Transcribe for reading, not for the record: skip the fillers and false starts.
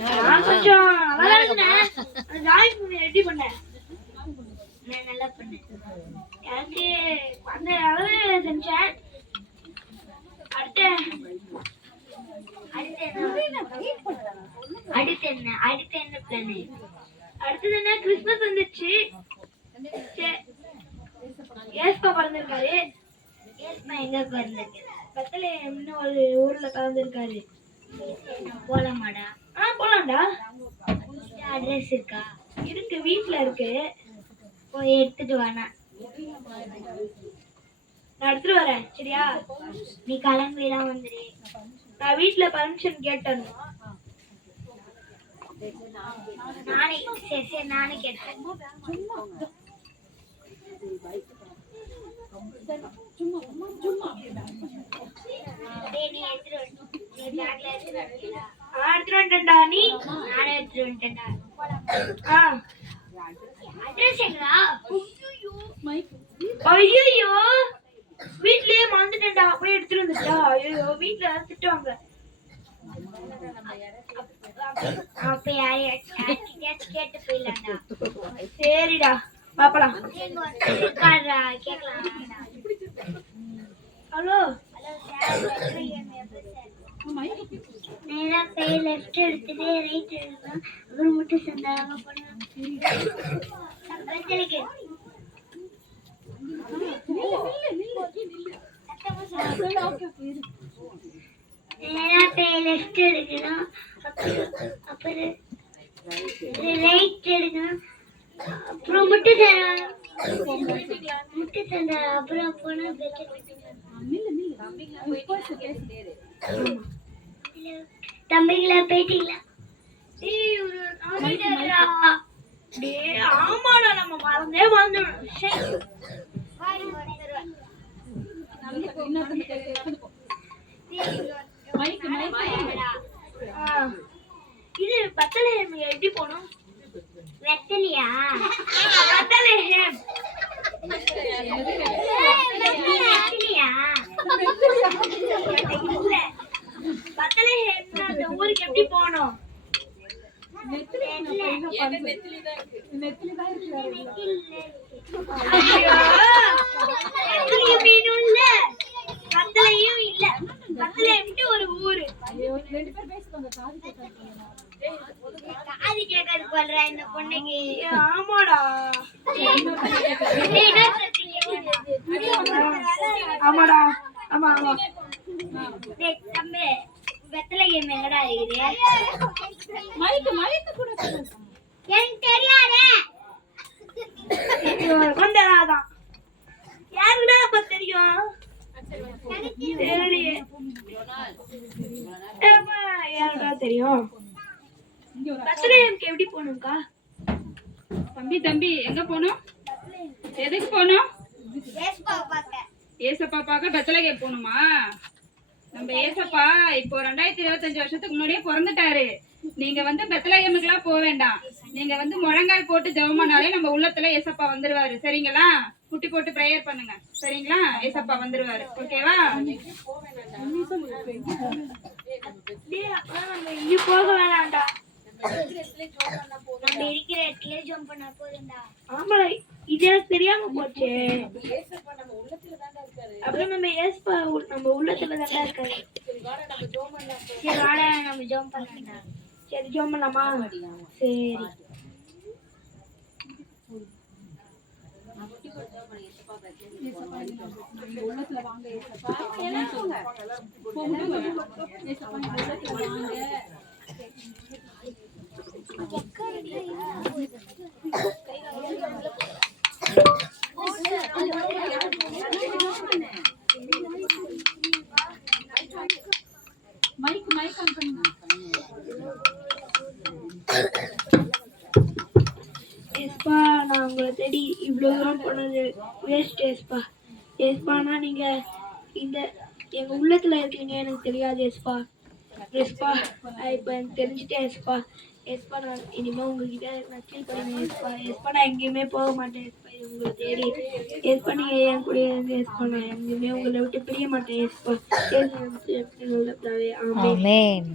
நான் கொஞ்சம் நல்லா இருந்தேன். டிராயிங் ரெடி பண்ணேன். நான் நல்லா பண்ணேன். எனக்கு அந்த அளவு செஞ்சேன். அடுத்து என்ன பிளான்? அடுத்தது என்ன, கிறிஸ்மஸ் வந்துச்சு. ஏஸ்பா பிறந்திருக்காரு. ஏஸ்பா எங்க பிறந்திருக்காரு? பெத்லஹேம்னு ஒரு ஊர்ல பிறந்திருக்காரு. போலாமாடா? போலாம்டா. அட்ரஸ் இருக்கா? இருக்கு, வீட்ல இருக்கு. போய் எடுத்துட்டு வானா. நான் எடுத்துட்டு வரேன், சரியா? நீ கிளம்பிலாம் வந்துரு. நான் வீட்ல பர்மிஷன் கேட்டேன். நானே கேட்டேன். எடுத்துட்டு நீ? நானே எடுத்துட்டு வந்துட்டேன்டா. ஐயோ, வீட்லயே மறந்துட்டேன்டா. அப்படியே எடுத்துட்டு வந்துட்டா. ஐயோ, வீட்ல திட்டுவாங்க. அப்ப கேட்டு போயிடலாம்டா. சரிடா, பாப்பலாம். ஹலோ, நேரா போய் லெஃப்ட் எடுத்துட்டு ரைட் எடுக்கணும். அப்புறம் மட்டும் சந்தானமா பண்ணணும். நேரா போய் லெஃப்ட் எடுக்கணும். அப்புறம் ரைட் எடுக்கணும். அப்புறம் முட்டு சந்தா அப்புறம் போனா தம்பிங்களா போயிட்டீங்களா? ஆமாடா, நம்ம மறந்தே மறந்துடும். இது பெத்லஹேம் எப்படி போனோம்? பெத்லஹேமியா? பெத்லஹேம் பெத்லஹேம்னா அந்த ஊருக்கு எப்படி போனோம்? ஒரு ஊரு. காது கேட்கறது பண்ற இந்த பொண்ணுக்கு. ஆமாடா. ஆமாடா. ஆமா ஆமா. தம்பி, பெத்லஹேம் எங்கடா இருக்குது? மைக்கு கூட எனக்கு தெரியாதே. கொண்டராதான். யாருடா அப்ப தெரியும்? யாருடா தெரியும்? பெத்லஹேம்க்கு எப்படி போகணும்க்கா? தம்பி எங்க போனோம்? எதுக்கு போனோம்? ஏசப்பா பார்க்க பெத்லஹேம் போகணுமா? நம்ம ஏசப்பா இப்போ 2025 வருஷத்துக்கு முன்னாடியே பிறந்துட்டாரு. நீங்க பெத்லஹேமுக்குலாம் போக வேண்டாம். நீங்க முழங்கால் போட்டு ஜெபம் பண்ணாலே நம்ம உள்ளத்துல ஏசப்பா வந்துருவாரு. சரிங்களா? குட்டி போட்டு பிரேயர் பண்ணுங்க. சரிங்களா? ஏசப்பா வந்துருவாரு. ஓகேவா? இங்க போக வேணாம்டா. நம்ம இருக்கிற இடத்துல ஜம்ப் பண்ணா போதும்டா. ஆமாடா, இது தெரியாம போச்சு. அப்புறம் நம்ம ஏசப்பா நம்ம உள்ளத்துல தான் இருக்காரு. சரி வாடா, நம்ம ஜம்ப் பண்ணலாம். சரி ஜம்ப் பண்ணலாமா? சரி. ஏஸ்பா, நான் உங்களை தேடி இவ்வளவு தூரம் போனது வேஸ்ட். ஏஸ்பானா நீங்க இந்த எங்க உள்ளத்துல இருக்கீங்க. எனக்கு தெரியாது ஏஸ்பா. இப்ப எனக்கு தெரிஞ்சுட்டேன் ஏஸ்பா. நான் இனிமே உங்ககிட்ட நான் ஃபீல் பண்ணுவேன் ஏஸ்பா. நான் எங்கேயுமே போக மாட்டேன் உங்களை தேடி. ஏஸ்பா, நீங்க என் கூட இருந்து நான் எங்கேயுமே உங்களை விட்டு பிரிய மாட்டேன் ஏஸ்பா. ஆமென்.